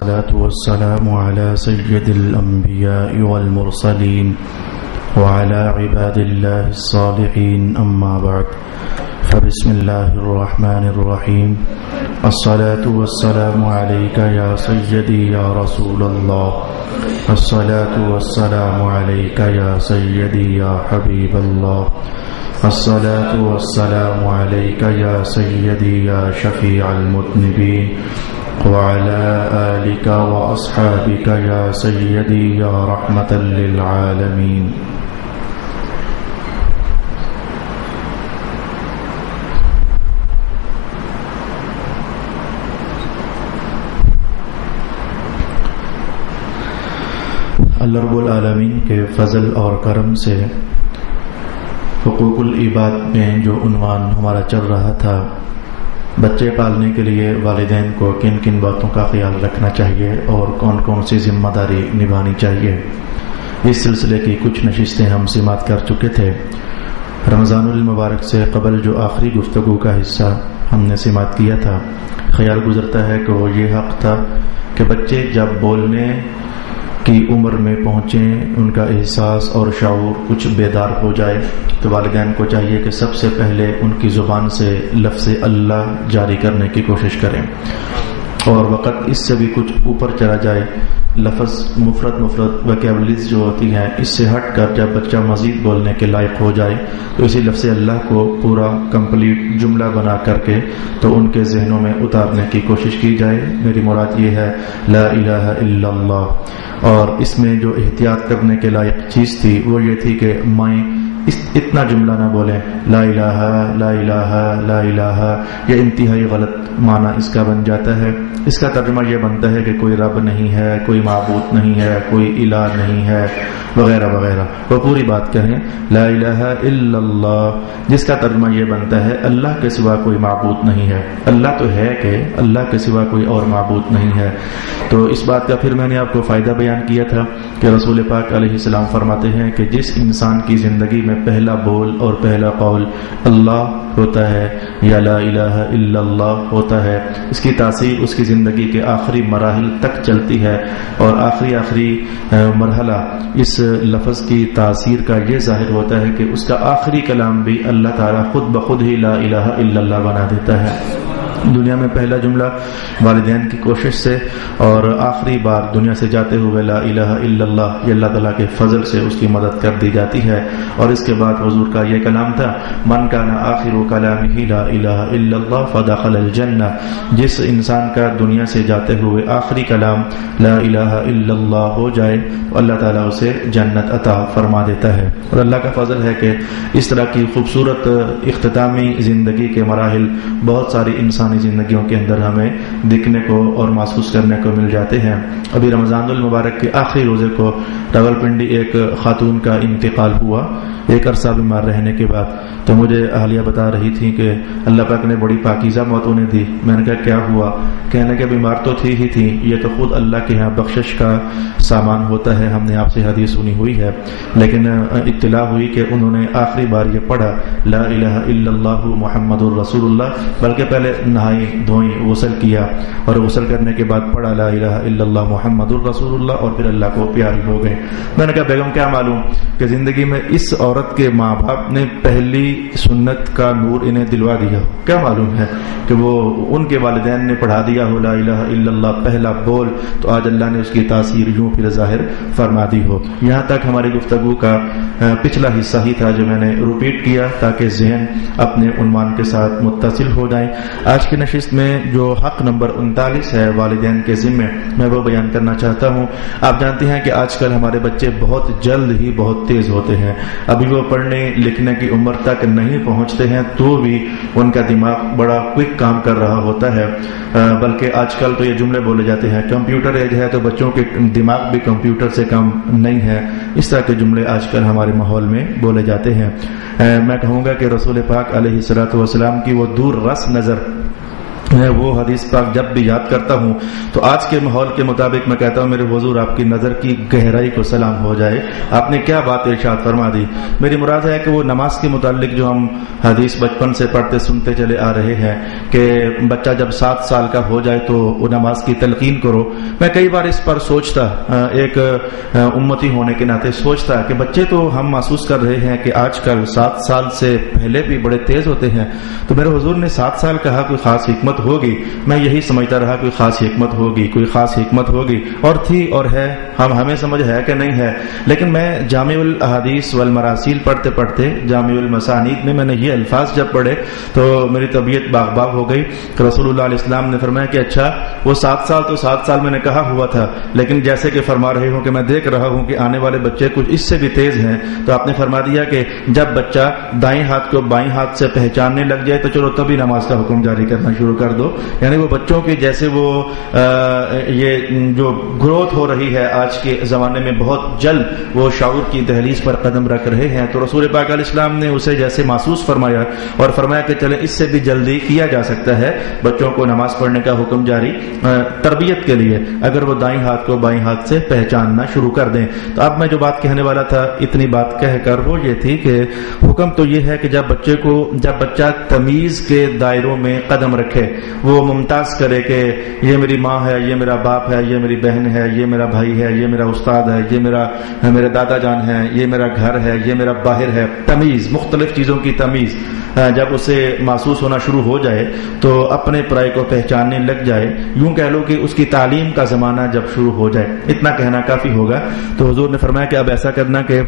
والصلاة والسلام على سيد الأنبياء والمرسلين وعلى عباد الله الصالحين أما بعد فبسم الله الرحمن الرحيم الصلاة والسلام عليك يا سيدي يا رسول الله الصلاة والسلام عليك يا سيدي يا حبيب الله الصلاة والسلام عليك يا سيدي يا شفيع المذنبين وعلى آلك وأصحابك يا سيدي يا رحمة للعالمين. اللہ رب العالمین کے فضل اور کرم سے حقوق العباد میں جو عنوان ہمارا چل رہا تھا، بچے پالنے کے لیے والدین کو کن کن باتوں کا خیال رکھنا چاہیے اور کون کون سی ذمہ داری نبھانی چاہیے، اس سلسلے کی کچھ نشستیں ہم سماعت کر چکے تھے۔ رمضان المبارک سے قبل جو آخری گفتگو کا حصہ ہم نے سماعت کیا تھا، خیال گزرتا ہے کہ وہ یہ حق تھا کہ بچے جب بولنے کی عمر میں پہنچیں، ان کا احساس اور شعور کچھ بیدار ہو جائے تو والدین کو چاہیے کہ سب سے پہلے ان کی زبان سے لفظ اللہ جاری کرنے کی کوشش کریں، اور وقت اس سے بھی کچھ اوپر چلا جائے، لفظ مفرد وکیبلریز جو ہوتی ہیں اس سے ہٹ کر جب بچہ مزید بولنے کے لائق ہو جائے تو اسی لفظ اللہ کو پورا کمپلیٹ جملہ بنا کر کے تو ان کے ذہنوں میں اتارنے کی کوشش کی جائے۔ میری مراد یہ ہے لا الہ الا اللہ، اور اس میں جو احتیاط کرنے کے لائق چیز تھی وہ یہ تھی کہ مائیں اتنا جملہ نہ بولیں لا الہ لا الہ لا الہ، یہ انتہائی غلط معنی اس کا بن جاتا ہے۔ اس کا ترجمہ یہ بنتا ہے کہ کوئی رب نہیں ہے، کوئی معبود نہیں ہے، کوئی الہ نہیں ہے وغیرہ وغیرہ۔ وہ پوری بات کہیں لا الہ الا اللہ، جس کا ترجمہ یہ بنتا ہے اللہ کے سوا کوئی معبود نہیں ہے۔ اللہ تو ہے کہ اللہ کے سوا کوئی اور معبود نہیں ہے۔ تو اس بات کا پھر میں نے آپ کو فائدہ بیان کیا تھا کہ رسول پاک علیہ السلام فرماتے ہیں کہ جس انسان کی زندگی میں پہلا بول اور پہلا قول اللہ ہوتا ہے یا لا الہ الا اللہ ہوتا ہے، اس کی تاثیر اس کی زندگی کے آخری مراحل تک چلتی ہے، اور آخری مرحلہ اس لفظ کی تاثیر کا یہ ظاہر ہوتا ہے کہ اس کا آخری کلام بھی اللہ تعالیٰ خود بخود ہی لا الہ الا اللہ بنا دیتا ہے۔ دنیا میں پہلا جملہ والدین کی کوشش سے اور آخری بار دنیا سے جاتے ہوئے لا الہ الا اللہ، یہ اللہ تعالیٰ کے فضل سے اس کی مدد کر دی جاتی ہے۔ اور اس کے بعد حضور کا یہ کلام تھا من کان آخر کلامہ لا الہ الا اللہ فدخل الجنہ، جس انسان کا دنیا سے جاتے ہوئے آخری کلام لا الہ الا اللہ ہو جائے اللہ تعالیٰ اسے جنت عطا فرما دیتا ہے۔ اور اللہ کا فضل ہے کہ اس طرح کی خوبصورت اختتامی زندگی کے مراحل بہت ساری انسانی زندگیوں کے اندر ہمیں دکھنے کو اور محسوس کرنے کو مل جاتے ہیں۔ ابھی رمضان المبارک کے آخری روزے کو راولپنڈی ایک خاتون کا انتقال ہوا ایک عرصہ بیمار رہنے کے بعد، تو مجھے اہلیہ بتا رہی تھی کہ اللہ پاک نے بڑی پاکیزہ موت انہیں دی۔ میں نے کہا کیا ہوا؟ کہنے کہ بیمار تو تھی ہی تھی، یہ تو خود اللہ کے یہاں بخشش کا سامان ہوتا ہے، ہم نے آپ سے حدیث سنی ہوئی ہے، لیکن اطلاع ہوئی کہ انہوں نے آخری بار یہ پڑھا لا الہ الا اللہ محمد الرسول اللہ، بلکہ پہلے نہائی دھوئی غسل کیا اور غسل کرنے کے بعد پڑھا لا الہ الا اللہ محمد الرسول اللہ، اور پھر اللہ کو پیاری ہو گئے۔ میں نے کہا بیگم کیا معلوم کہ زندگی میں اس عورت کے ماں باپ نے پہلی سنت کا نور انہیں دلوا دیا، کیا معلوم ہے کہ وہ ان کے والدین نے پڑھا دیا ہو لا الہ الا اللہ پہلا بول، تو آج اللہ نے اس کی تاثیر یوں پھر ظاہر فرما دی ہو۔ یہاں تک ہماری گفتگو کا پچھلا حصہ ہی تھا جو میں نے ریپیٹ کیا تاکہ ذہن اپنے عنوان کے ساتھ متصل ہو جائیں۔ آج کی نشست میں جو حق نمبر 39 ہے والدین کے ذمے، میں وہ بیان کرنا چاہتا ہوں۔ آپ جانتے ہیں کہ آج کل ہمارے بچے بہت جلد ہی بہت تیز ہوتے ہیں، ابھی وہ پڑھنے لکھنے کی عمر تک نہیں پہنچتے ہیں تو بھی ان کا دماغ بڑا کوئک کام کر رہا ہوتا ہے، بلکہ آج کل تو یہ جملے بولے جاتے ہیں کمپیوٹر ایج ہے تو بچوں کے دماغ بھی کمپیوٹر سے کم نہیں ہے، اس طرح کے جملے آج کل ہمارے ماحول میں بولے جاتے ہیں۔ میں کہوں گا کہ رسول پاک علیہ الصلوۃ والسلام کی وہ دور رس نظر میں وہ حدیث پاک جب بھی یاد کرتا ہوں تو آج کے ماحول کے مطابق میں کہتا ہوں میرے حضور آپ کی نظر کی گہرائی کو سلام ہو جائے، آپ نے کیا بات ارشاد فرما دی۔ میری مراد ہے کہ وہ نماز کے متعلق جو ہم حدیث بچپن سے پڑھتے سنتے چلے آ رہے ہیں کہ بچہ جب 7 سال کا ہو جائے تو وہ نماز کی تلقین کرو، میں کئی بار اس پر سوچتا، ایک امتی ہونے کے ناطے سوچتا کہ بچے تو ہم محسوس کر رہے ہیں کہ آج کل 7 سال سے پہلے بھی بڑے تیز ہوتے ہیں، تو میرے حضور نے 7 سال کہا، کوئی خاص حکمت ہوگی؟ میں یہی سمجھتا رہا کوئی خاص حکمت ہوگی، کوئی خاص حکمت ہوگی، اور تھی اور ہے، ہمیں سمجھ ہے کہ نہیں ہے۔ لیکن میں جامع الاحادیث والمراسیل پڑھتے پڑھتے جامع المسانید میں نے یہ الفاظ جب پڑھے تو میری طبیعت باغ باغ ہو گئی کہ رسول اللہ علیہ السلام نے فرمایا کہ اچھا وہ 7 سال تو 7 سال میں نے کہا ہوا تھا، لیکن جیسے کہ فرما رہے ہوں کہ میں دیکھ رہا ہوں کہ آنے والے بچے کچھ اس سے بھی تیز ہیں، تو آپ نے فرما دیا کہ جب بچہ دائیں ہاتھ کو بائیں ہاتھ سے پہچاننے لگ جائے تو چلو تبھی نماز کا حکم جاری کرنا شروع کر دو۔ یعنی وہ بچوں کی جیسے وہ یہ جو گروتھ ہو رہی ہے آج کے زمانے میں بہت جلد وہ شعور کی دہلیز پر قدم رکھ رہے ہیں، تو رسول پاک علیہ السلام نے اسے جیسے محسوس فرمایا اور فرمایا کہ چلے اس سے بھی جلدی کیا جا سکتا ہے بچوں کو نماز پڑھنے کا حکم جاری تربیت کے لیے، اگر وہ دائیں ہاتھ کو بائیں ہاتھ سے پہچاننا شروع کر دیں۔ تو اب میں جو بات کہنے والا تھا اتنی بات کہہ کر وہ یہ تھی کہ حکم تو یہ ہے کہ جب بچہ تمیز کے دائروں میں قدم رکھے، وہ ممتاز کرے کہ یہ میری ماں ہے، یہ میرا باپ ہے، یہ میری بہن ہے، یہ میرا بھائی ہے، یہ میرا استاد ہے، یہ میرے دادا جان ہے، یہ میرا گھر ہے، یہ میرا باہر ہے، تمیز، مختلف چیزوں کی تمیز جب اسے محسوس ہونا شروع ہو جائے تو اپنے پرائے کو پہچاننے لگ جائے، یوں کہہ لو کہ اس کی تعلیم کا زمانہ جب شروع ہو جائے، اتنا کہنا کافی ہوگا۔ تو حضور نے فرمایا کہ اب ایسا کرنا کہ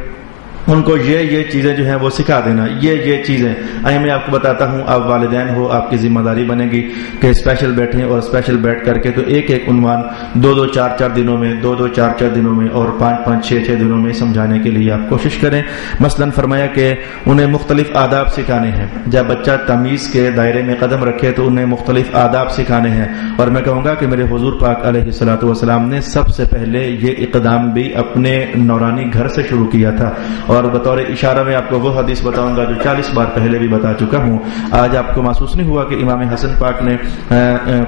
ان کو یہ چیزیں جو ہیں وہ سکھا دینا، یہ چیزیں میں آپ کو بتاتا ہوں، آپ والدین ہو، آپ کی ذمہ داری بنے گی کہ اسپیشل بیٹھیں اور اسپیشل بیٹھ کر کے تو ایک عنوان 2 4 دنوں میں 2 4 دنوں میں اور 5 6 دنوں میں سمجھانے کے لیے آپ کوشش کریں۔ مثلا فرمایا کہ انہیں مختلف آداب سکھانے ہیں، جب بچہ تمیز کے دائرے میں قدم رکھے تو انہیں مختلف آداب سکھانے ہیں، اور میں کہوں گا کہ میرے حضور پاک علیہ الصلوۃ والسلام نے سب سے پہلے یہ اقدام بھی اپنے نورانی گھر سے شروع کیا تھا، اور بطور اشارہ میں آپ کو وہ حدیث بتاؤں گا جو 40 بار پہلے بھی بتا چکا ہوں۔ آج آپ کو محسوس نہیں ہوا کہ امام حسن پاک نے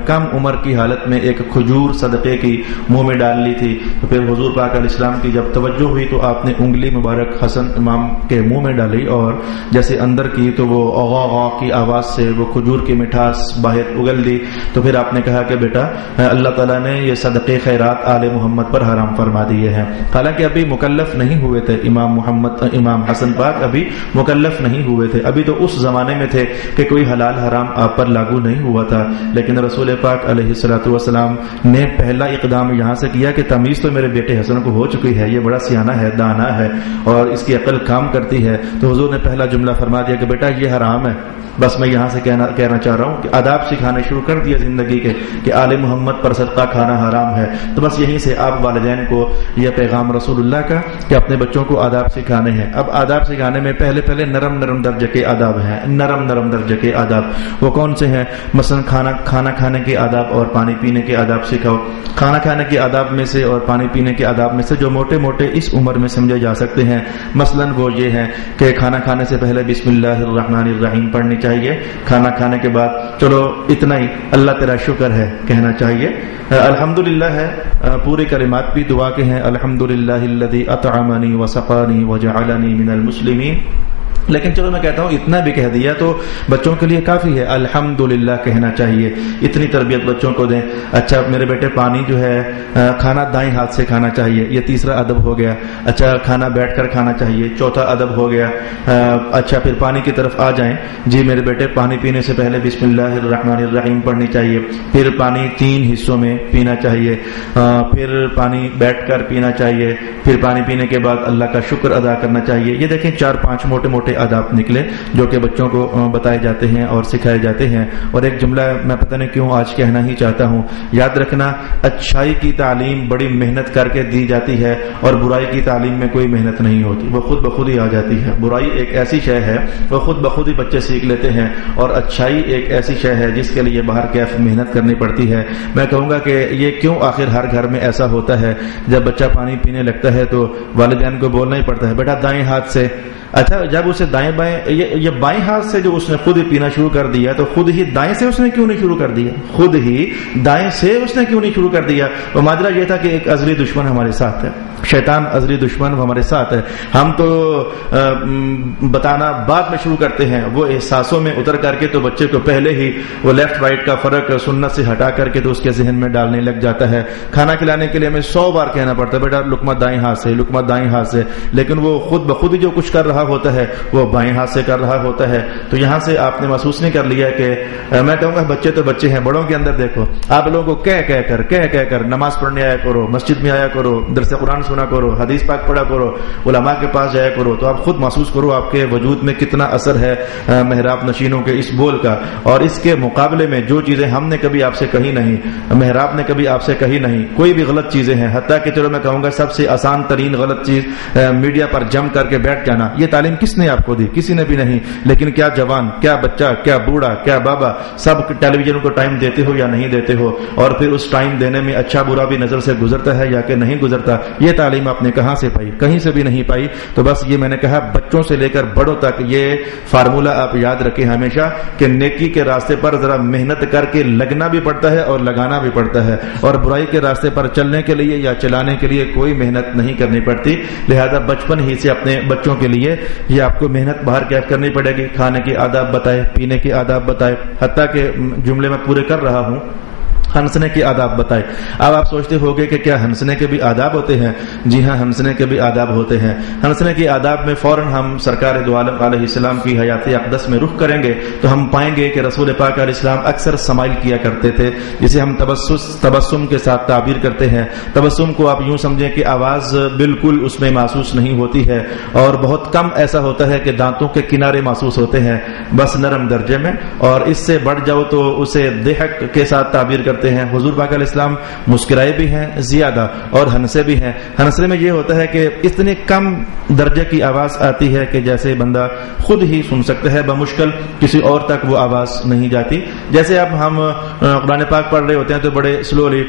کم عمر کی حالت میں ایک کھجور صدقے کی منہ میں ڈال لی تھی، تو پھر حضور پاک علیہ السلام کی جب توجہ ہوئی تو آپ نے انگلی مبارک حسن امام کے منہ میں ڈالی اور جیسے اندر کی تو وہ اغا اغا کی آواز سے وہ کھجور کی مٹھاس باہر اگل دی، تو پھر آپ نے کہا کہ بیٹا اللہ تعالیٰ نے یہ صدقے خیرات آل محمد پر حرام فرما دیے ہیں۔ حالانکہ ابھی مکلف نہیں ہوئے تھے امام حسن پاک ابھی مکلف نہیں ہوئے تھے، ابھی تو اس زمانے میں تھے کہ کوئی حلال حرام آپ پر لاگو نہیں ہوا تھا، لیکن رسول پاک علیہ الصلوۃ والسلام نے پہلا اقدام یہاں سے کیا کہ تمیز تو میرے بیٹے حسن کو ہو چکی ہے، یہ بڑا سیانہ ہے، دانا ہے اور اس کی عقل کام کرتی ہے، تو حضور نے پہلا جملہ فرما دیا کہ بیٹا یہ حرام ہے۔ بس میں یہاں سے کہنا چاہ رہا ہوں کہ آداب سکھانے شروع کر دیا زندگی کے کہ آل محمد پر صدقہ کھانا حرام ہے، تو بس یہیں سے آپ والدین کو یہ پیغام رسول اللہ کا کہ اپنے بچوں کو آداب سکھانے ہیں۔ اب آداب سکھانے میں پہلے نرم درجے کے آداب ہیں، نرم درجے کے آداب وہ کون سے ہیں؟ مثلا کھانا کھانے کے آداب اور پانی پینے کے آداب سکھاؤ۔ کھانا کھانے کے آداب میں سے اور پانی پینے کے آداب میں سے جو موٹے اس عمر میں سمجھے جا سکتے ہیں، مثلا وہ یہ ہیں کہ کھانا کھانے سے پہلے بسم اللہ الرحمن الرحیم پڑھنی چاہیے، کھانا کھانے کے بعد چلو اتنا ہی اللہ تیرا شکر ہے کہنا چاہیے، الحمدللہ ہے، پورے کلمات بھی دعا کے ہیں، الحمدللہ الذی اطعمنی وسقانی وجعلنی من المسلمین، لیکن چلو میں کہتا ہوں اتنا بھی کہہ دیا تو بچوں کے لیے کافی ہے، الحمدللہ کہنا چاہیے، اتنی تربیت بچوں کو دیں۔ اچھا میرے بیٹے پانی جو ہے کھانا دائیں ہاتھ سے کھانا چاہیے، یہ تیسرا ادب ہو گیا۔ اچھا کھانا بیٹھ کر کھانا چاہیے، چوتھا ادب ہو گیا۔ اچھا پھر پانی کی طرف آ جائیں، جی میرے بیٹے پانی پینے سے پہلے بسم اللہ الرحمن الرحیم پڑھنی چاہیے، پھر پانی 3 حصوں میں پینا چاہیے، پھر پانی بیٹھ کر پینا چاہیے، پھر پانی پینے کے بعد اللہ کا شکر ادا کرنا چاہیے۔ یہ دیکھیں 4-5 موٹے آداب نکلے جو کہ بچوں کو بتائے جاتے ہیں اور سکھائے جاتے ہیں۔ اور ایک جملہ میں پتہ نہیں کیوں آج کہنا ہی چاہتا ہوں، یاد رکھنا اچھائی کی تعلیم بڑی محنت کر کے دی جاتی ہے اور برائی کی تعلیم میں کوئی محنت نہیں ہوتی، وہ خود بخود ہی آ جاتی ہے۔ برائی ایک ایسی شے ہے وہ خود بخود ہی بچے سیکھ لیتے ہیں، اور اچھائی ایک ایسی شے ہے جس کے لیے باہر کیف محنت کرنی پڑتی ہے۔ میں کہوں گا کہ یہ کیوں آخر ہر گھر میں ایسا ہوتا ہے، جب بچہ پانی پینے لگتا ہے تو والدین کو بولنا ہی پڑتا ہے بیٹا دائیں ہاتھ سے اچھا جب اسے دائیں بائیں یہ بائیں ہاتھ سے جو اس نے خود ہی پینا شروع کر دیا تو خود ہی دائیں سے اس نے کیوں نہیں شروع کر دیا؟ خود ہی دائیں سے اس نے کیوں نہیں شروع کر دیا؟ وہ ماجرا یہ تھا کہ ایک ازلی دشمن ہمارے ساتھ ہے، شیطان ازلی دشمن ہمارے ساتھ ہے. ہم تو بتانا بعد میں شروع کرتے ہیں، وہ احساسوں میں اتر کر کے تو بچے کو پہلے ہی وہ لیفٹ رائٹ کا فرق سنت سے ہٹا کر کے تو اس کے ذہن میں ڈالنے لگ جاتا ہے. کھانا کھلانے کے لیے ہمیں 100 بار کہنا پڑتا ہے بیٹا لقمہ دائیں ہاتھ سے، لقمہ دائیں ہاتھ سے، لیکن وہ خود بخود ہی جو کچھ کر رہا ہوتا ہے وہ بائیں ہاتھ سے کر رہا ہوتا ہے. تو یہاں سے آپ نے محسوس نہیں کر لیا کہ میں کہوں گا بچے تو بچے ہیں، بڑوں کے اندر دیکھو آپ لوگوں کو کہہ کر نماز پڑھنے آیا کرو، مسجد میں آیا کرو، درس قرآن سنا کرو، حدیث پاک پڑھا کرو، علماء کے پاس جایا کرو، تو آپ خود محسوس کرو آپ کے وجود میں کتنا اثر ہے محراب نشینوں کے اس بول کا. اور اس کے مقابلے میں جو چیزیں ہم نے کبھی آپ سے کہی نہیں، محراب نے کبھی آپ سے کہی نہیں، کوئی بھی غلط چیزیں ہیں، حتیٰ کہ چلو میں کہوں گا سب سے آسان ترین غلط چیز میڈیا پر جم کر کے بیٹھ جانا، یہ تعلیم کس نے آپ کو دی؟ کسی نے بھی نہیں. لیکن کیا جوان، کیا بچہ، کیا بوڑھا، کیا بابا، سب ٹیلی ویژن کو ٹائم دیتے ہو یا نہیں دیتے ہو، اور پھر اس ٹائم دینے میں اچھا برا بھی نظر سے گزرتا ہے یا کہ نہیں گزرتا، یہ تعلیم آپ نے کہاں سے پائی؟ کہیں سے بھی نہیں پائی. تو بس یہ میں نے کہا بچوں سے لے کر بڑوں تک یہ فارمولہ آپ یاد رکھیں ہمیشہ کہ نیکی کے راستے پر ذرا محنت کر کے لگنا بھی پڑتا ہے اور لگانا بھی پڑتا ہے، اور برائی کے راستے پر چلنے کے لیے یا چلانے کے لیے کوئی محنت نہیں کرنی پڑتی. لہذا بچپن ہی سے اپنے بچوں کے لیے یہ آپ کو محنت باہر کیا کرنی پڑے گی. کھانے کے آداب بتائے، پینے کے آداب بتائے، حتیٰ کہ جملے میں پورے کر رہا ہوں، ہنسنے کے آداب بتائے. اب آپ سوچتے ہوگے کہ کیا ہنسنے کے بھی آداب ہوتے ہیں؟ جی ہاں، ہنسنے کے بھی آداب ہوتے ہیں. ہنسنے کے آداب میں فوراً ہم سرکار دو عالم علیہ السلام کی حیات اقدس میں رخ کریں گے تو ہم پائیں گے کہ رسول پاک علیہ السلام اکثر سمائل کیا کرتے تھے، جسے ہم تبسم کے ساتھ تعبیر کرتے ہیں. تبسم کو آپ یوں سمجھیں کہ آواز بالکل اس میں محسوس نہیں ہوتی ہے، اور بہت کم ایسا ہوتا ہے کہ دانتوں کے کنارے محسوس ہوتے ہیں، بس نرم درجے میں، اور اس سے بڑھ جاؤ تو اسے ضحک کے ساتھ تعبیر کرتے ہیں. حضور پاک علیہ السلام مسکرائے بھی ہیں زیادہ اور ہنسے بھی ہیں. ہنسنے میں یہ ہوتا ہے کہ اتنے کم درجے کی آواز آتی ہے کہ جیسے بندہ خود ہی سن سکتا ہے، بمشکل کسی اور تک وہ آواز نہیں جاتی. جیسے اب ہم قرآن پاک پڑھ رہے ہوتے ہیں تو بڑے سلولی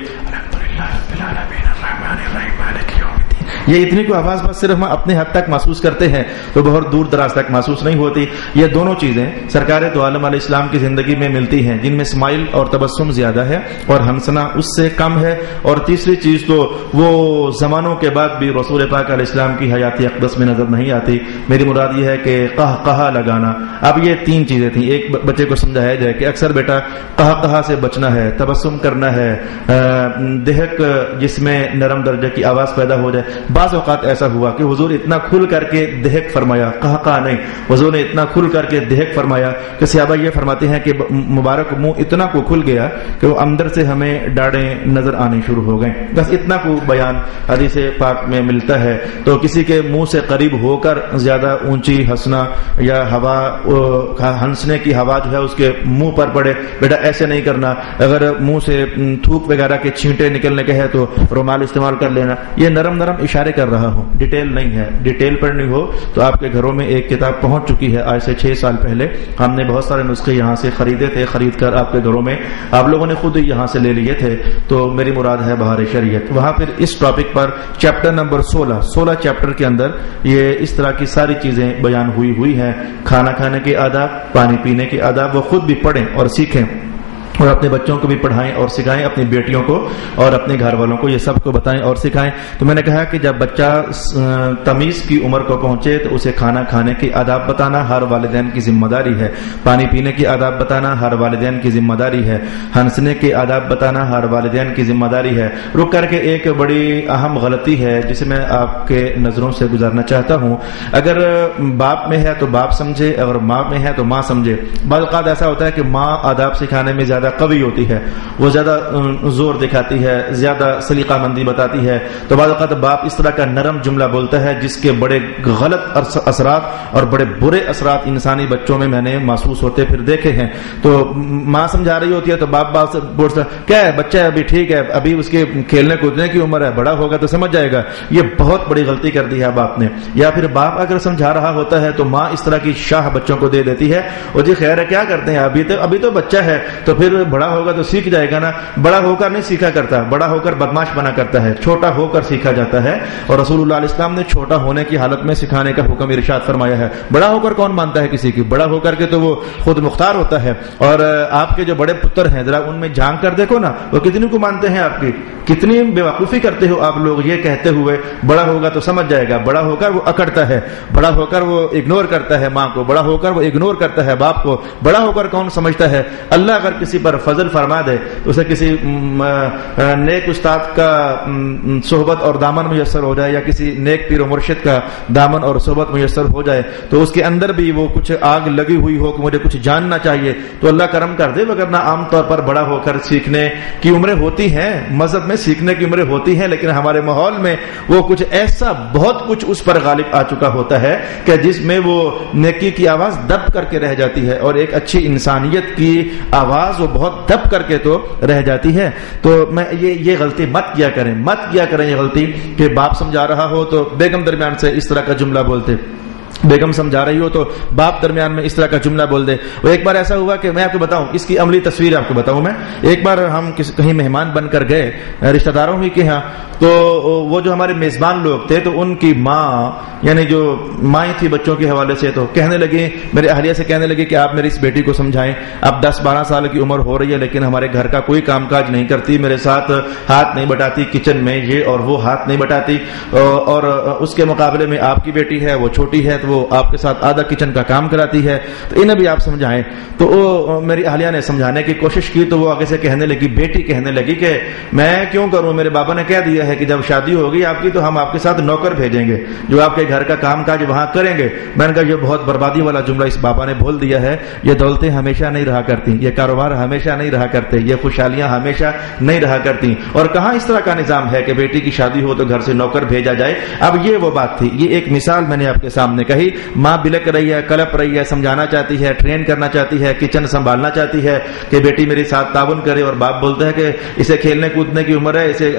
یہ اتنی کو آواز بس صرف ہم اپنے حد تک محسوس کرتے ہیں تو بہت دور دراز تک محسوس نہیں ہوتی. یہ دونوں چیزیں سرکار دو عالم علیہ السلام کی زندگی میں ملتی ہیں، جن میں اسمائل اور تبسم زیادہ ہے اور ہنسنا اس سے کم ہے. اور تیسری چیز تو وہ زمانوں کے بعد بھی رسول پاک علیہ السلام کی حیات اقدس میں نظر نہیں آتی. میری مراد یہ ہے کہ قہقہا لگانا. اب یہ تین چیزیں تھیں. ایک بچے کو سمجھایا جائے کہ اکثر بیٹا قہقہا سے بچنا ہے، تبسم کرنا ہے، دہک جس میں نرم درجے کی آواز پیدا ہو جائے. بعض اوقات ایسا ہوا کہ حضور اتنا کھل کر کے دہک فرمایا، قہقہا نہیں، حضور نے اتنا کھل کر کے دہک فرمایا کہ صحابہ یہ فرماتے ہیں کہ مبارک منہ اتنا کو کھل گیا کہ وہ اندر سے ہمیں ڈاڑیں نظر آنے شروع ہو گئے. بس اتنا کو بیان حدیث پاک میں ملتا ہے. تو کسی کے منہ سے قریب ہو کر زیادہ اونچی ہنسنا یا ہوا ہنسنے کی ہوا جو ہے اس کے منہ پر پڑے، بیٹا ایسے نہیں کرنا. اگر منہ سے تھوک وغیرہ کے چھینٹے نکلنے کے ہے تو رومال استعمال کر لینا. یہ نرم نرم اشارے کر رہا ہوں، ڈیٹیل نہیں ہے. ڈیٹیل پڑھنی ہو تو آپ کے گھروں میں ایک کتاب پہنچ چکی ہے آج سے 6 سال پہلے. ہم نے بہت سارے نسخے یہاں سے خریدے تھے، خرید کر آپ کے گھروں میں آپ لوگوں نے خود ہی یہاں سے لے لیے تھے. تو میری مراد ہے بہار شریعت. وہاں پھر اس ٹاپک پر چیپٹر نمبر 16 چیپٹر کے اندر یہ اس طرح کی ساری چیزیں بیان ہوئی ہیں. کھانا کھانے کے آداب، پانی پینے کے آداب وہ خود بھی پڑھیں اور سیکھیں اور اپنے بچوں کو بھی پڑھائیں اور سکھائیں، اپنی بیٹیوں کو اور اپنے گھر والوں کو یہ سب کو بتائیں اور سکھائیں. تو میں نے کہا کہ جب بچہ تمیز کی عمر کو پہنچے تو اسے کھانا کھانے کی آداب بتانا ہر والدین کی ذمہ داری ہے، پانی پینے کی آداب بتانا ہر والدین کی ذمہ داری ہے، ہنسنے کے آداب بتانا ہر والدین کی ذمہ داری ہے. رک کر کے ایک بڑی اہم غلطی ہے جسے میں آپ کے نظروں سے گزارنا چاہتا ہوں. اگر باپ میں ہے تو باپ سمجھے، اگر ماں میں ہے تو ماں سمجھے. بعض اوقات ایسا ہوتا ہے کہ ماں آداب سکھانے میں زیادہ قوی ہوتی ہے، وہ زیادہ زور دکھاتی ہے، زیادہ سلیقہ مندی بتاتی ہے. تو بعض اوقات باپ اس طرح کا نرم جملہ بولتا ہے جس کے بڑے غلط اثرات اور بڑے برے اثرات انسانی بچوں میں نے محسوس ہوتے پھر دیکھے ہیں. تو ماں سمجھا رہی ہوتی ہے تو باپ سے بولتا کیا ہے بچہ ہے، ابھی ٹھیک ہے، ابھی اس کے کھیلنے کودنے کی عمر ہے، بڑا ہوگا تو سمجھ جائے گا. یہ بہت بڑی غلطی کر دی ہے باپ نے. یا پھر باپ اگر سمجھا رہا ہوتا ہے تو ماں اس طرح کی شاہ بچوں کو دے دیتی ہے، اور جی خیر ہے کیا کرتے ہیں، ابھی تو بچہ ہے. تو پھر پھر بڑا ہوگا تو سیکھ جائے گا نا. بڑا ہو کر نہیں سیکھا کرتا, بڑا ہو کر بدماش بنا کرتا ہے, چھوٹا ہو کر سیکھا جاتا ہے. اور رسول اللہ علیہ السلام نے چھوٹا ہونے کی حالت میں سکھانے کا حکم ارشاد فرمایا ہے. بڑا ہو کر کون مانتا ہے کسی کی؟ بڑا ہو کر کے تو وہ خود مختار ہوتا ہے. اور آپ کے جو بڑے پتر ہیں ذرا ان میں جھانک کر دیکھو نا, وہ کتنی کو مانتے ہیں آپ کی. کتنی بے وقوفی کرتے ہو آپ لوگ یہ کہتے ہوئے بڑا ہوگا تو سمجھ جائے گا. بڑا ہو کر وہ اکڑتا ہے, بڑا ہو کر وہ اگنور کرتا ہے ماں کو, بڑا ہو کر وہ اگنور کرتا ہے باپ کو. بڑا ہو کر کون سمجھتا ہے؟ اللہ اگر کسی پر فضل فرما دے, اسے کسی نیک استاد کا صحبت اور دامن میسر ہو جائے, یا کسی نیک پیر و مرشد کا دامن اور صحبت میسر ہو جائے, تو اس کے اندر بھی وہ کچھ آگ لگی ہوئی ہو کہ مجھے کچھ جاننا چاہیے, تو اللہ کرم کر دے. وگرنہ عام طور پر بڑا ہو کر سیکھنے کی عمریں ہوتی ہیں, مذہب میں سیکھنے کی عمریں ہوتی ہیں, لیکن ہمارے ماحول میں وہ کچھ ایسا بہت کچھ اس پر غالب آ چکا ہوتا ہے کہ جس میں وہ نیکی کی آواز دب کر کے رہ جاتی ہے, اور ایک اچھی انسانیت کی آواز وہ بہت دب کر کے تو رہ جاتی ہے. تو میں یہ غلطی مت کیا کریں یہ غلطی کہ باپ سمجھا رہا ہو تو بیگم درمیان سے اس طرح کا جملہ بولتے, بیگم سمجھا رہی ہو تو باپ درمیان میں اس طرح کا جملہ بول دے. وہ ایک بار ایسا ہوا کہ میں آپ کو بتاؤں, اس کی عملی تصویر آپ کو بتاؤں. میں ایک بار ہم کہیں مہمان بن کر گئے رشتہ داروں ہی کے ہاں, تو وہ جو ہمارے میزبان لوگ تھے تو ان کی ماں, یعنی جو مائیں تھی بچوں کے حوالے سے, تو کہنے لگی, میرے اہلیہ سے کہنے لگی کہ آپ میری اس بیٹی کو سمجھائیں, اب 10-12 سال کی عمر ہو رہی ہے لیکن ہمارے گھر کا کوئی کام کاج نہیں کرتی, میرے ساتھ ہاتھ نہیں بٹاتی کچن میں, یہ اور وہ ہاتھ نہیں بٹاتی, اور اس کے مقابلے میں آپ کی بیٹی ہے وہ چھوٹی ہے تو وہ آپ کے ساتھ آدھا کچن کا کام کراتی ہے, تو انہیں بھی آپ سمجھائیں. تو وہ میری اہلیہ نے سمجھانے کی کوشش کی, تو وہ آگے سے کہنے لگی, بیٹی کہنے لگی کہ میں کیوں کروں, میرے بابا نے کہہ دیا ہے کہ جب شادی ہوگی آپ کی تو ہم آپ کے ساتھ نوکر بھیجیں گے جو آپ کے گھر کا کام کاج وہاں کریں گے. میں نے کہا یہ بہت بربادی والا جملہ اس بابا نے بول دیا ہے, یہ دولتیں ہمیشہ نہیں رہا کرتی, یہ کاروبار ہمیشہ نہیں رہا کرتے, یہ خوشحالیاں ہمیشہ نہیں رہا کرتی, اور کہاں اس طرح کا نظام ہے کہ بیٹی کی شادی ہو تو گھر سے نوکر بھیجا جائے. اب یہ وہ بات تھی, یہ ایک مثال میں نے آپ کے سامنے کہی. ماں بلک رہی ہے, کلپ رہی ہے, سمجھانا چاہتی ہے, ٹرین کرنا چاہتی ہے, کچن سنبھالنا چاہتی ہے کہ بیٹی میرے ساتھ تعاون کرے, اور باپ بولتا ہے کہ اسے کھیلنے کودنے کی عمر ہے, اسے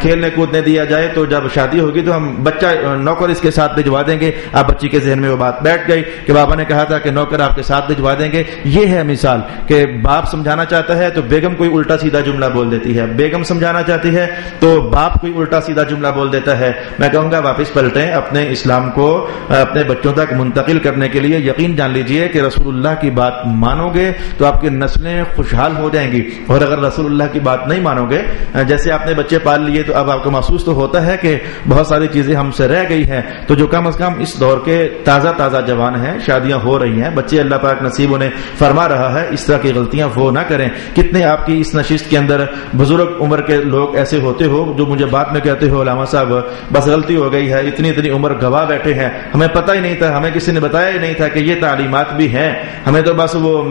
کھیلنے کودنے دیا جائے تو جب شادی ہوگی تو ہم بچہ نوکر اس کے ساتھ بھجوا دیں گے. اب بچی کے ذہن میں وہ بات بیٹھ گئی کہ بابا نے کہا تھا کہ نوکر آپ کے ساتھ بھجوا دیں گے. یہ ہے مثال کہ باپ سمجھانا چاہتا ہے تو بیگم کوئی الٹا سیدھا جملہ بول دیتی ہے, بیگم سمجھانا چاہتی ہے تو باپ کوئی الٹا سیدھا جملہ بول دیتا ہے. میں کہوں گا واپس پلٹیں, اپنے اسلام کو اپنے بچوں تک منتقل کرنے کے لیے یقین جان لیجئے کہ رسول اللہ کی بات مانو گے تو آپ کی نسلیں خوشحال ہو جائیں گی, اور اگر رسول اللہ کی بات نہیں مانو گے, جیسے آپ نے بچے پال لیے تو اب آپ کو محسوس تو ہوتا ہے کہ بہت ساری چیزیں ہم سے رہ گئی ہیں, تو جو کم از کم اس دور کے تازہ جوان ہیں, شادیاں ہو رہی ہیں, بچے اللہ پاک نصیب انہیں فرما رہا ہے, اس طرح کی غلطیاں وہ نہ کریں. کتنے آپ کی اس نشست کے اندر بزرگ عمر کے لوگ ایسے ہوتے ہو جو مجھے بعد میں کہتے ہو علامہ صاحب بس غلطی ہو گئی ہے, اتنی عمر گواہ بیٹھے ہیں, ہمیں پتہ ہی نہیں تھا, ہمیں کسی نے بتایا ہی نہیں تھا کہ یہ تعلیمات بھی ہیں, ہمیں تو بس وہ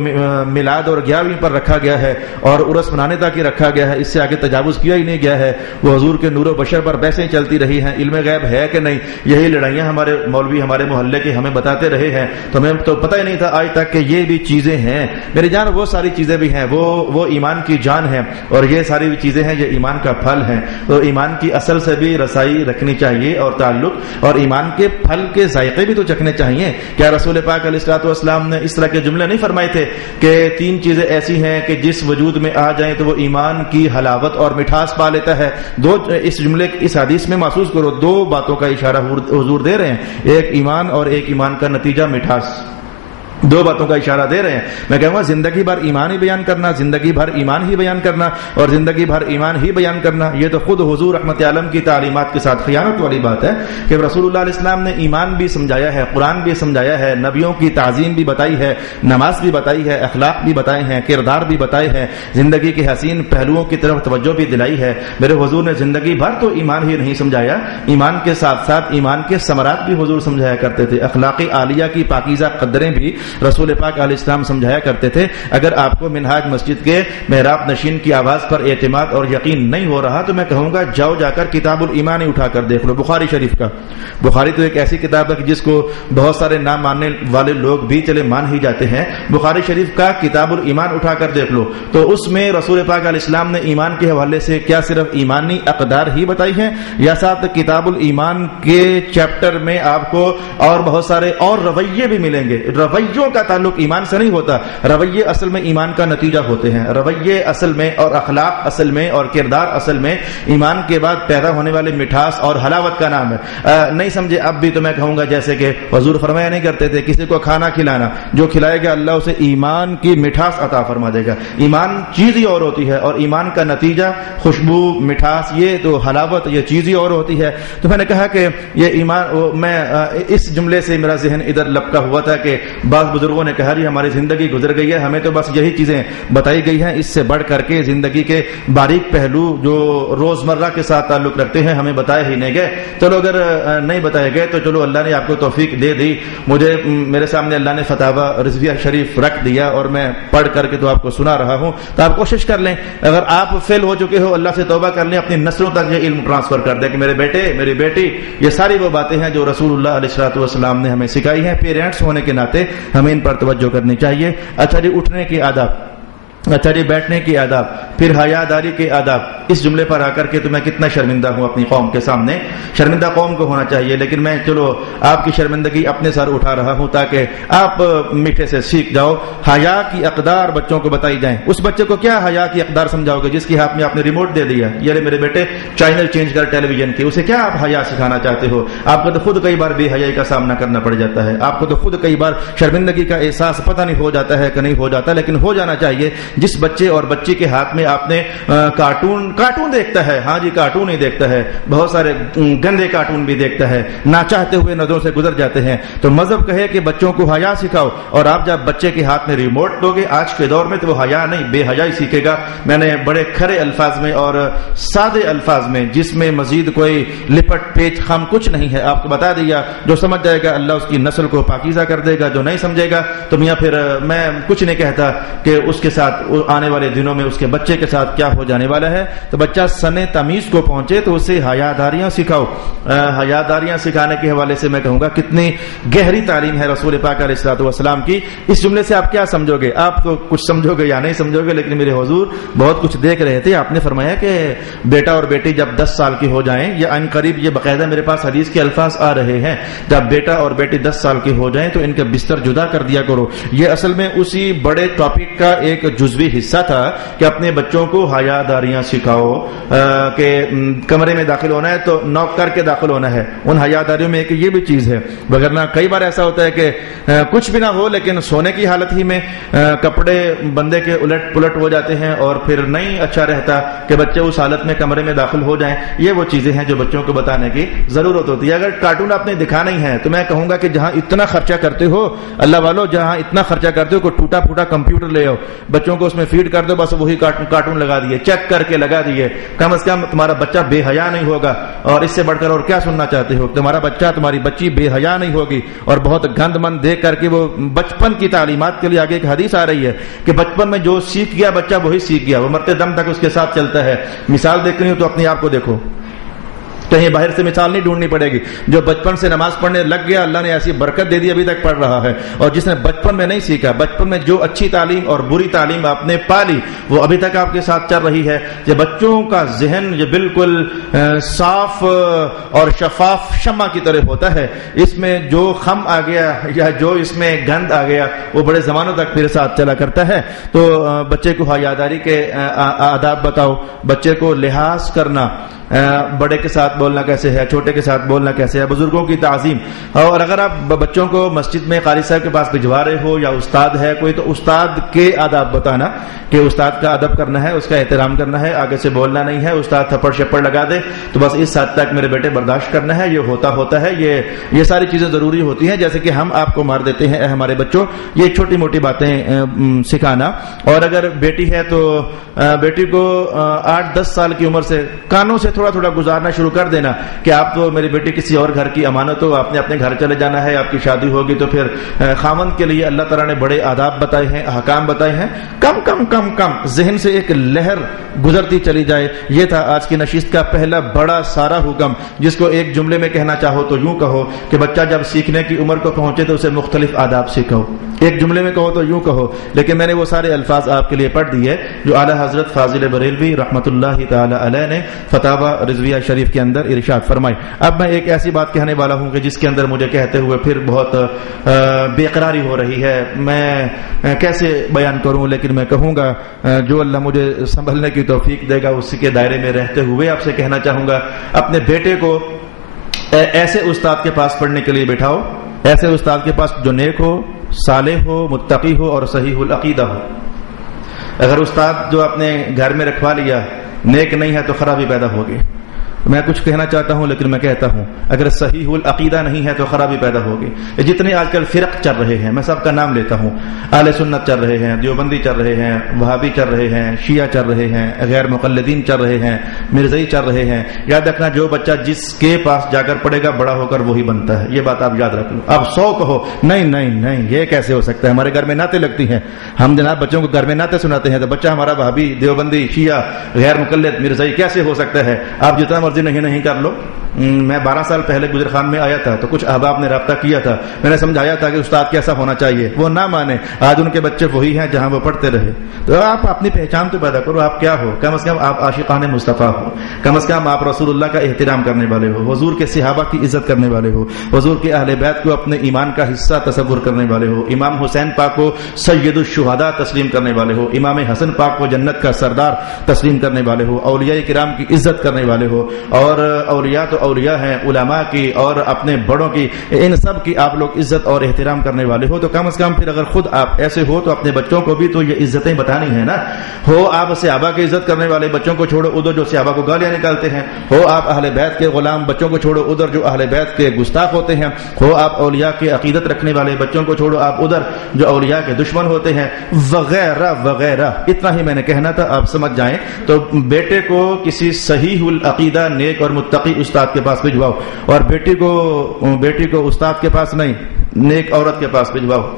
میلاد اور 11ویں پر رکھا گیا ہے اور عرس منانے تک ہی رکھا گیا ہے, اس سے آگے تجاوز کیا ہی نہیں گیا ہے. وہ حضور کے نور و بشر پر بحثیں چلتی رہی ہیں, علم غیب ہے کہ نہیں, یہی لڑائیاں ہمارے مولوی ہمارے محلے کے ہمیں بتاتے رہے ہیں, تو ہمیں تو پتہ ہی نہیں تھا آج تک کہ یہ بھی چیزیں ہیں. میری جان وہ ساری چیزیں بھی ہیں, وہ ایمان کی جان ہے, اور یہ ساری بھی چیزیں ہیں یہ ایمان کا پھل ہیں. تو ایمان کی اصل سے بھی رسائی رکھنی چاہیے اور تعلق, اور ایمان کے پھل کے ذائقے بھی تو چکھنے چاہیے. کیا رسول پاک علیہ الصلوۃ والسلام نے اس طرح کے جملے نہیں فرمائے تھے کہ 3 چیزیں ایسی ہیں کہ جس وجود میں آ جائیں تو وہ ایمان کی حلاوت اور مٹھاس پا لیتا ہے. اس جملے اس حدیث میں محسوس کرو 2 باتوں کا اشارہ حضور دے رہے ہیں, ایک ایمان اور ایک ایمان کا نتیجہ مٹھاس, 2 باتوں کا اشارہ دے رہے ہیں. میں کہوں گا زندگی بھر ایمان ہی بیان کرنا, زندگی بھر ایمان ہی بیان کرنا, اور زندگی بھر ایمان ہی بیان کرنا, یہ تو خود حضور رحمت عالم کی تعلیمات کے ساتھ خیانت والی بات ہے کہ رسول اللہ علیہ السلام نے ایمان بھی سمجھایا ہے, قرآن بھی سمجھایا ہے, نبیوں کی تعظیم بھی بتائی ہے, نماز بھی بتائی ہے, اخلاق بھی بتائے ہیں, کردار بھی بتائے ہیں, زندگی کے حسین پہلوؤں کی طرف توجہ بھی دلائی ہے. میرے حضور نے زندگی بھر تو ایمان ہی نہیں سمجھایا, ایمان کے ساتھ ساتھ ایمان کے ثمرات بھی حضور سمجھایا کرتے تھے, اخلاق عالیہ کی پاکیزہ قدریں بھی رسول پاک علیہ السلام سمجھایا کرتے تھے. اگر آپ کو منہاج مسجد کے محراب نشین کی آواز پر اعتماد اور یقین نہیں ہو رہا تو میں کہوں گا جا کر کتاب الایمان اٹھا کر دیکھ لو, بخاری شریف کا. بخاری تو ایک ایسی کتاب ہے جس کو بہت سارے نہ ماننے والے لوگ بھی چلے مان ہی جاتے ہیں. بخاری شریف کا کتاب الایمان اٹھا کر دیکھ لو تو اس میں رسول پاک علیہ السلام نے ایمان کے حوالے سے کیا صرف ایمانی اقدار ہی بتائی ہیں, یا ساتھ کتاب الایمان کے چیپٹر میں آپ کو اور بہت سارے اور رویے بھی ملیں گے, رویوں رویوں کا تعلق ایمان سے نہیں ہوتا. رویے اصل میں ایمان کا نتیجہ ہوتے ہیں. رویے اصل میں اور اخلاق اصل میں اور کردار اصل میں ایمان کے بعد پیدا ہونے والے مٹھاس اور حلاوت کا نام ہے. نہیں سمجھے اب بھی تو میں کہوں گا جیسے کہ حضور فرمایا نہیں کرتے تھے کسی کو کھانا کھلانا, جو کھلائے گا اللہ اسے ایمان کی مٹھاس عطا فرما دے گا. ایمان چیز ہی اور ہوتی ہے, اور ایمان کا نتیجہ خوشبو, مٹھاس, یہ تو حلاوت, یہ چیز ہی اور ہوتی ہے. تو میں نے کہا کہ یہ ایمان, میں اس جملے سے میرا ذہن ادھر لپکا ہوا تھا کہ بعض بزرگوں نے کہا جی ہماری زندگی گزر گئی ہے, ہمیں تو بس یہی چیزیں بتائی گئی ہیں, اس سے بڑھ کر کے زندگی کے باریک پہلو جو روزمرہ کے ساتھ تعلق رکھتے ہیں ہمیں بتائے ہی نہیں گئے. چلو اگر نہیں بتائے گئے تو چلو اللہ نے آپ کو توفیق دے دی. مجھے میرے سامنے اللہ نے فتاوی رضویہ شریف رکھ دیا اور میں پڑھ کر کے تو آپ کو سنا رہا ہوں. تو آپ کوشش کر لیں, اگر آپ فیل ہو چکے ہو اللہ سے توبہ کر لیں, اپنی نسلوں تک یہ علم ٹرانسفر کر دیں کہ میرے بیٹے میری بیٹی, یہ ساری وہ باتیں ہیں جو رسول اللہ علیہ الصلوۃ والسلام نے ہمیں سکھائی ہیں. پیرنٹس ہونے کے ناطے ہمیں ان پر توجہ کرنی چاہیے. اچھا جی, اٹھنے کے آداب, اچھا جی بیٹھنے کی آداب, پھر حیا داری کے آداب. اس جملے پر آ کر کے تو میں کتنا شرمندہ ہوں اپنی قوم کے سامنے. شرمندہ قوم کو ہونا چاہیے, لیکن میں چلو آپ کی شرمندگی اپنے سر اٹھا رہا ہوں تاکہ آپ میٹھے سے سیکھ جاؤ. حیا کی اقدار بچوں کو بتائی جائیں. اس بچے کو کیا حیا کی اقدار سمجھاؤ گے جس کے ہاتھ میں آپ نے ریموٹ دے دیا, یہ میرے بیٹے چینل چینج کر ٹیلی ویژن کی, اسے کیا آپ حیا سکھانا چاہتے ہو؟ آپ کو تو خود کئی بار بے حیائی کا سامنا کرنا پڑ جاتا ہے, آپ کو تو خود کئی بار شرمندگی کا احساس پتہ نہیں ہو جاتا ہے کہ نہیں ہو جاتا, لیکن ہو جانا چاہیے. جس بچے اور بچی کے ہاتھ میں آپ نے کارٹون دیکھتا ہے, ہاں جی کارٹون ہی دیکھتا ہے, بہت سارے گندے کارٹون بھی دیکھتا ہے, نہ چاہتے ہوئے نظروں سے گزر جاتے ہیں. تو مذہب کہے کہ بچوں کو حیا سکھاؤ, اور آپ جب بچے کے ہاتھ میں ریموٹ دو گے آج کے دور میں تو وہ حیا نہیں بے حیائی سیکھے گا. میں نے بڑے کھرے الفاظ میں اور سادے الفاظ میں, جس میں مزید کوئی لپٹ پیچ خم کچھ نہیں ہے, آپ کو بتا دیا. جو سمجھ جائے گا اللہ اس کی نسل کو پاکیزہ کر دے گا, جو نہیں سمجھے گا تو میاں پھر میں کچھ نہیں کہتا کہ اس کے ساتھ آنے والے دنوں میں اس کے بچے کے ساتھ کیا ہو جانے والا ہے. تو بچہ سن تمیز کو پہنچے تو اسے حیاداریاں سکھاؤ. حیاداریاں سکھانے کے حوالے سے میں کہوں گا کتنی گہری تعلیم ہے رسول پاک علیہ الصلوۃ والسلام کی. اس جملے سے آپ کیا سمجھو گے؟ آپ تو کچھ سمجھو گے یا نہیں سمجھو گے, لیکن میرے حضور بہت کچھ دیکھ رہے تھے. آپ نے فرمایا کہ بیٹا اور بیٹی جب 10 سال کی ہو جائیں, یا ان قریب یہ باقاعدہ میرے پاس حدیث کے الفاظ آ رہے ہیں, جب بیٹا اور بیٹی 10 سال کی ہو جائیں تو ان کا بستر جدا کر دیا کرو. یہ اصل میں اسی بڑے ٹاپک کا ایک جزوی حصہ تھا کہ اپنے بچوں کو حیاداریاں سکھاؤ. کہ کمرے میں داخل ہونا ہے تو نوک کر کے داخل ہونا ہے. ان حیاداریوں میں ایک یہ بھی چیز ہے, وگرنہ کئی بار ایسا ہوتا ہے کہ کچھ بھی نہ ہو لیکن سونے کی حالت ہی میں کپڑے بندے کے الٹ پلٹ ہو جاتے ہیں, اور پھر نہیں اچھا رہتا کہ بچے اس حالت میں کمرے میں داخل ہو جائیں. یہ وہ چیزیں ہیں جو بچوں کو بتانے کی ضرورت ہوتی ہے. اگر کارٹون آپ نے دکھا نہیں ہے تو میں کہوں گا کہ جہاں اتنا خرچہ کرتے ہو اللہ والو, جہاں اتنا خرچہ کرتے ہو کوئی ٹوٹا پھوٹا کمپیوٹر لے آؤ, بچوں کو اس میں فیڈ کر دو, بس وہی کارٹون لگا دیے, چیک کر کے لگا دیے. کم از کم تمہارا بچہ بے حیا نہیں ہوگا. اور اس سے بڑھ کر اور کیا سننا چاہتے ہو؟ تمہارا بچہ تمہاری بچی بے حیا نہیں ہوگی اور بہت گند مند دیکھ کر کے وہ بچپن کی تعلیمات کے لیے آگے ایک حدیث آ رہی ہے کہ بچپن میں جو سیکھ گیا بچہ وہی سیکھ گیا, وہ مرتے دم تک اس کے ساتھ چلتا ہے. مثال دیکھنی ہو تو اپنے آپ کو دیکھو, کہیں باہر سے مثال نہیں ڈھونڈنی پڑے گی. جو بچپن سے نماز پڑھنے لگ گیا اللہ نے ایسی برکت دے دی ابھی تک پڑھ رہا ہے, اور جس نے بچپن میں نہیں سیکھا, بچپن میں جو اچھی تعلیم اور بری تعلیم آپ نے پالی وہ ابھی تک آپ کے ساتھ چل رہی ہے. یہ بچوں کا ذہن یہ بالکل صاف اور شفاف شمع کی طرح ہوتا ہے, اس میں جو خم آ گیا یا جو اس میں گند آ گیا وہ بڑے زمانوں تک پھر ساتھ چلا کرتا ہے. تو بچے کو حیاداری کے آداب بتاؤ, بچے کو لحاظ کرنا, بڑے کے ساتھ بولنا کیسے ہے, چھوٹے کے ساتھ بولنا کیسے ہے, بزرگوں کی تعظیم. اور اگر آپ بچوں کو مسجد میں قاری صاحب کے پاس بھجوا رہے ہو یا استاد ہے کوئی, تو استاد کے آداب بتانا کہ استاد کا ادب کرنا ہے, اس کا احترام کرنا ہے, آگے سے بولنا نہیں ہے. استاد تھپڑ شپڑ لگا دے تو بس اس حد تک میرے بیٹے برداشت کرنا ہے, یہ ہوتا ہے. یہ ساری چیزیں ضروری ہوتی ہیں, جیسے کہ ہم آپ کو مار دیتے ہیں اے ہمارے بچوں, یہ چھوٹی موٹی باتیں سکھانا. اور اگر بیٹی ہے تو بیٹی کو 8-10 سال کی عمر سے کانوں سے تھوڑا تھوڑا گزارنا شروع کر دینا کہ آپ تو میری بیٹی کسی اور گھر کی امانت ہو, آپ نے اپنے گھر چلے جانا ہے, آپ کی شادی ہوگی تو پھر خاوند کے لیے اللہ تعالیٰ نے بڑے آداب بتائے ہیں, احکام بتائے ہیں. کم کم کم کم ذہن سے ایک لہر گزرتی چلی جائے. یہ تھا آج کی نشست کا پہلا بڑا سارا حکم, جس کو ایک جملے میں کہنا چاہو تو یوں کہو کہ بچہ جب سیکھنے کی عمر کو پہنچے تو اسے مختلف آداب سکھاؤ. ایک جملے میں کہو تو یوں کہو, لیکن میں نے وہ سارے الفاظ آپ کے لیے پڑھ دیے جو اعلیٰ حضرت فاضل بریلوی رحمۃ اللہ تعالی علیہ نے فتاوی رضویہ شریف کے اندر اندر ارشاد فرمائی۔ اب میں ایک ایسی بات کہنے والا ہوں کہ جس کے اندر مجھے کہتے ہوئے پھر بہت بے قراری ہو رہی ہے، میں کیسے بیان کروں، لیکن میں کہوں گا جو اللہ مجھے سنبھلنے کی توفیق دے گا اسی کے دائرے میں رہتے ہوئے آپ سے کہنا چاہوں گا، اپنے بیٹے کو ایسے استاد کے پاس پڑھنے کے لیے بٹھاؤ، ایسے استاد کے پاس جو نیک ہو، صالح ہو، متقی ہو اور صحیح العقیدہ ہو۔ اگر استاد جو اپنے گھر میں رکھوا لیا نیک نہیں ہے تو خرابی پیدا ہوگی۔ میں کچھ کہنا چاہتا ہوں لیکن میں کہتا ہوں اگر صحیح العقیدہ نہیں ہے تو خرابی پیدا ہوگی۔ جتنے آج کل فرق چل رہے ہیں، میں سب کا نام لیتا ہوں، اہل سنت چل رہے ہیں، دیوبندی چل رہے ہیں، وہابی چل رہے ہیں، شیعہ چل رہے ہیں، غیر مقلدین چل رہے ہیں، مرزائی چل رہے ہیں، یاد رکھنا جو بچہ جس کے پاس جا کر پڑھے گا بڑا ہو کر وہی بنتا ہے، یہ بات آپ یاد رکھ لو۔ اب 100 کہو نہیں نہیں نہیں یہ کیسے ہو سکتا ہے، ہمارے گھر میں نعتیں لگتی ہیں، ہم جناب بچوں کو گھر میں نعتیں سناتے ہیں، تو بچہ ہمارا وہابی، دیوبندی، شیعہ، غیر مقلد، مرزائی کیسے ہو سکتا ہے؟ آپ جتنا مرضی نہیں کر لو۔ میں 12 سال پہلے گجرخان میں آیا تھا تو کچھ احباب نے رابطہ کیا تھا، میں نے سمجھایا تھا کہ استاد کیسا ہونا چاہیے، وہ نہ مانے، آج ان کے بچے وہی ہیں جہاں وہ پڑھتے رہے۔ تو آپ اپنی پہچان تو پیدا کرو، آپ کیا ہو، کم از کم آپ عاشقان مصطفیٰ ہو، کم از کم آپ رسول اللہ کا احترام کرنے والے ہو، حضور کے صحابہ کی عزت کرنے والے ہو، حضور کے اہل بیت کو اپنے ایمان کا حصہ تصور کرنے والے ہو، امام حسین پاک کو سید الشہداء تسلیم کرنے والے ہو، امام حسن پاک کو جنت کا سردار تسلیم کرنے والے ہو، اولیاء کرام کی عزت کرنے والے ہو، اور اولیاء تو اولیاء ہیں، علماء کی اور اپنے بڑوں کی، ان سب کی آپ لوگ عزت اور احترام کرنے والے ہو۔ تو کم از کم پھر اگر خود آپ ایسے ہو تو اپنے بچوں کو بھی تو یہ عزتیں بتانی ہے نا۔ ہو آپ صحابہ کی عزت کرنے والے، بچوں کو چھوڑو ادھر جو صحابہ کو گالیاں نکالتے ہیں، ہو آپ اہل بیت کے غلام، بچوں کو چھوڑو ادھر جو اہل بیت کے گستاخ ہوتے ہیں، ہو آپ اولیاء کی عقیدت رکھنے والے، بچوں کو چھوڑو آپ ادھر جو اولیاء کے دشمن ہوتے ہیں، وغیرہ وغیرہ۔ اتنا ہی میں نے کہنا تھا، آپ سمجھ جائیں۔ تو بیٹے کو کسی صحیح العقیدہ نیک اور متقی استاد کے پاس بھجواؤ، اور بیٹی کو استاد کے پاس نہیں نیک عورت کے پاس بھجواؤ۔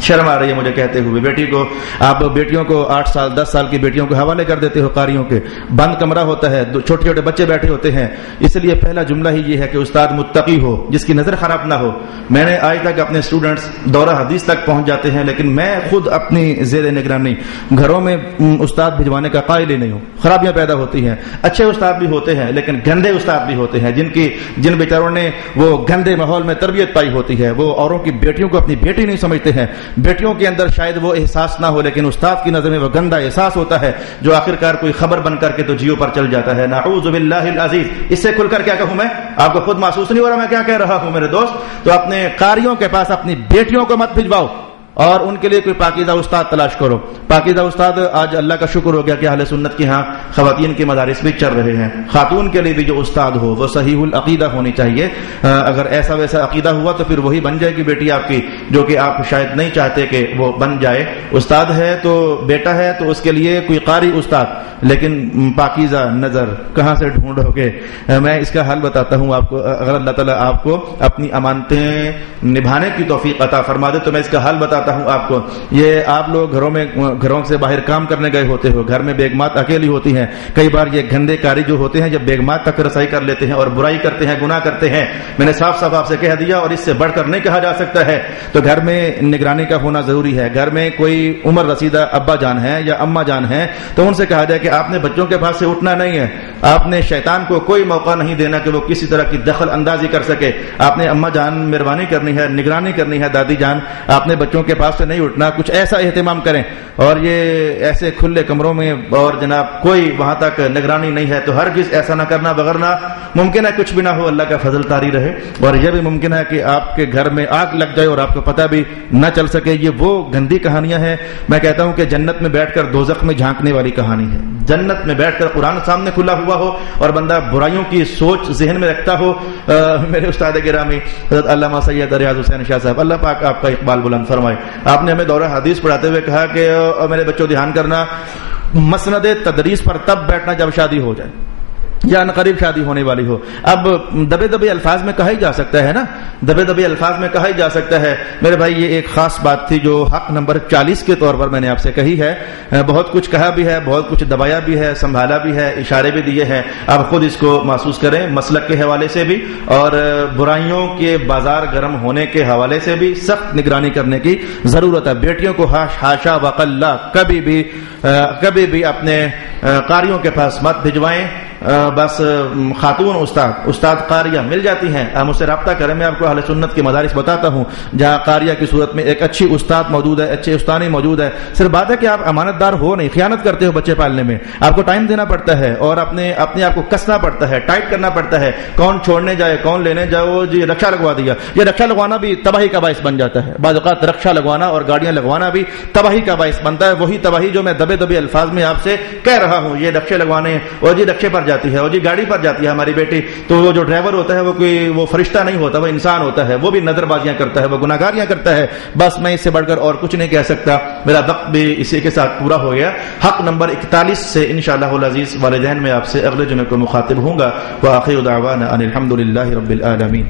شرم آ رہی ہے مجھے کہتے ہوئے، بیٹی کو آپ بیٹیوں کو 8 سال 10 سال کی بیٹیوں کو حوالے کر دیتے ہو قاریوں کے، بند کمرہ ہوتا ہے، چھوٹے چھوٹے بچے بیٹھے ہوتے ہیں۔ اس لیے پہلا جملہ ہی یہ ہے کہ استاد متقی ہو، جس کی نظر خراب نہ ہو۔ میں نے آج تک اپنے اسٹوڈنٹس دورہ حدیث تک پہنچ جاتے ہیں، لیکن میں خود اپنی زیر نگرانی گھروں میں استاد بھجوانے کا قائل ہی نہیں ہوں۔ خرابیاں پیدا ہوتی ہیں، اچھے استاد بھی ہوتے ہیں لیکن گندے استاد بھی ہوتے ہیں، جن بیچاروں نے وہ گندے ماحول میں تربیت پائی ہوتی ہے، وہ اوروں کی بیٹیوں کو اپنی بیٹی نہیں سمجھتے ہیں، بیٹیوں کے اندر شاید وہ احساس نہ ہو لیکن استاد کی نظر میں وہ گندا احساس ہوتا ہے جو آخرکار کوئی خبر بن کر کے تو جیو پر چل جاتا ہے۔ نعوذ باللہ العزیز۔ اس سے کھل کر کیا کہوں میں، آپ کو خود محسوس نہیں ہو رہا میں کیا کہہ رہا ہوں میرے دوست؟ تو اپنے قاریوں کے پاس اپنی بیٹیوں کو مت بھجواؤ، اور ان کے لیے کوئی پاکیزہ استاد تلاش کرو۔ پاکیزہ استاد آج اللہ کا شکر ہو گیا کہ اہل سنت کی ہاں خواتین کے مدارس بھی چل رہے ہیں۔ خاتون کے لیے بھی جو استاد ہو وہ صحیح العقیدہ ہونی چاہیے۔ اگر ایسا ویسا عقیدہ ہوا تو پھر وہی بن جائے گی بیٹی آپ کی، جو کہ آپ شاید نہیں چاہتے کہ وہ بن جائے۔ استاد ہے تو بیٹا ہے تو اس کے لیے کوئی قاری استاد، لیکن پاکیزہ نظر کہاں سے ڈھونڈو گے؟ میں اس کا حل بتاتا ہوں آپ کو۔ اگر اللہ تعالیٰ آپ کو اپنی امانتیں نبھانے کی توفیق عطا فرما دے تو میں اس کا حل بتاتا ہوں آپ کو۔ یہ آپ لوگ گھروں سے باہر کام کرنے گئے ہوتے ہو، گھر میں بیگمات اکیلی ہوتی ہیں، کئی بار یہ گندے کاری جو ہوتے ہیں جب بیگمات تک رسائی کر لیتے ہیں اور برائی کرتے ہیں، گناہ کرتے ہیں، میں نے صاف صاف آپ سے کہہ دیا اور اس سے بڑھ کر نہیں کہا جا سکتا ہے۔ تو گھر میں نگرانی کا ہونا ضروری ہے۔ گھر میں کوئی عمر رسیدہ ابا جان ہے یا اما جان ہے تو ان سے کہا جائے کہ آپ نے بچوں کے پاس سے اٹھنا نہیں ہے، آپ نے شیطان کو کوئی موقع نہیں دینا کہ وہ کسی طرح کی دخل اندازی کر سکے۔ آپ نے اما جان مہربانی کرنی ہے، نگرانی کرنی ہے، دادی جان آپ نے بچوں کے پاس سے نہیں اٹھنا، کچھ ایسا اہتمام کریں۔ اور یہ ایسے کھلے کمروں میں اور جناب کوئی وہاں تک نگرانی نہیں ہے تو ہرگز ایسا نہ کرنا، وغیرہ ممکن ہے کچھ بھی نہ ہو، اللہ کا فضل طاری رہے۔ اور یہ بھی ممکن ہے کہ آپ کے گھر میں آگ لگ جائے اور آپ کو پتہ بھی نہ چل سکے۔ یہ وہ گندی کہانیاں ہیں، میں کہتا ہوں کہ جنت میں بیٹھ کر دوزخ میں جھانکنے والی کہانی ہے۔ جنت میں بیٹھ کر قرآن سامنے کھلا ہوا ہو اور بندہ برائیوں کی سوچ ذہن میں رکھتا ہو۔ میرے استاد گرامی حضرت علامہ سید ریاض حسین شاہ صاحب، اللہ پاک آپ کا اقبال بلند فرمائے، آپ نے ہمیں دورہ حدیث پڑھاتے ہوئے کہا کہ میرے بچوں دھیان کرنا، مسند تدریس پر تب بیٹھنا جب شادی ہو جائے یا قریب شادی ہونے والی ہو۔ اب دبے دبے الفاظ میں کہا ہی جا سکتا ہے نا، دبے دبے الفاظ میں کہا ہی جا سکتا ہے میرے بھائی۔ یہ ایک خاص بات تھی جو حق نمبر 40 کے طور پر میں نے آپ سے کہی ہے۔ بہت کچھ کہا بھی ہے، بہت کچھ دبایا بھی ہے، سنبھالا بھی ہے، اشارے بھی دیے ہیں، آپ خود اس کو محسوس کریں، مسلک کے حوالے سے بھی اور برائیوں کے بازار گرم ہونے کے حوالے سے بھی سخت نگرانی کرنے کی ضرورت ہے۔ بیٹیوں کو حاشا وقلا کبھی بھی اپنے قاریوں کے پاس مت بھجوائیں۔ بس خاتون استاد قاریہ مل جاتی ہیں، آپ مجھ سے رابطہ کریں، میں آپ کو اہل سنت کے مدارس بتاتا ہوں جہاں قاریہ کی صورت میں ایک اچھی استاد موجود ہے، اچھے استانی موجود ہے۔ صرف بات ہے کہ آپ امانت دار ہو نہیں، خیانت کرتے ہو بچے پالنے میں، آپ کو ٹائم دینا پڑتا ہے اور اپنے آپ کو کسنا پڑتا ہے، ٹائٹ کرنا پڑتا ہے، کون چھوڑنے جائے کون لینے جائے، وہ جی رکشا لگوا دیا، یہ رکشا لگوانا بھی تباہی کا باعث بن جاتا ہے۔ بعض اوقات رکشا لگوانا اور گاڑیاں لگوانا بھی تباہی کا باعث بنتا ہے، وہی تباہی جو میں دبے دبے الفاظ میں آپ سے کہہ رہا ہوں۔ یہ رکشے لگوانے اور جی رکشے پر جاتی ہے اور جی گاڑی پر جاتی ہے ہماری بیٹی، تو وہ جو ڈرائیور ہوتا ہے وہ فرشتہ نہیں ہوتا، وہ انسان ہوتا ہے، وہ بھی نظر بازیاں کرتا ہے، وہ گناہگاریاں کرتا ہے۔ بس میں اس سے بڑھ کر اور کچھ نہیں کہہ سکتا، میرا وقت بھی اسی کے ساتھ پورا ہو گیا۔ حق نمبر 41 سے انشاءاللہ العزیز والدین میں آپ سے اگلے جمعے کو مخاطب ہوں گا۔ وآخر دعوانا ان الحمد للہ رب العالمین۔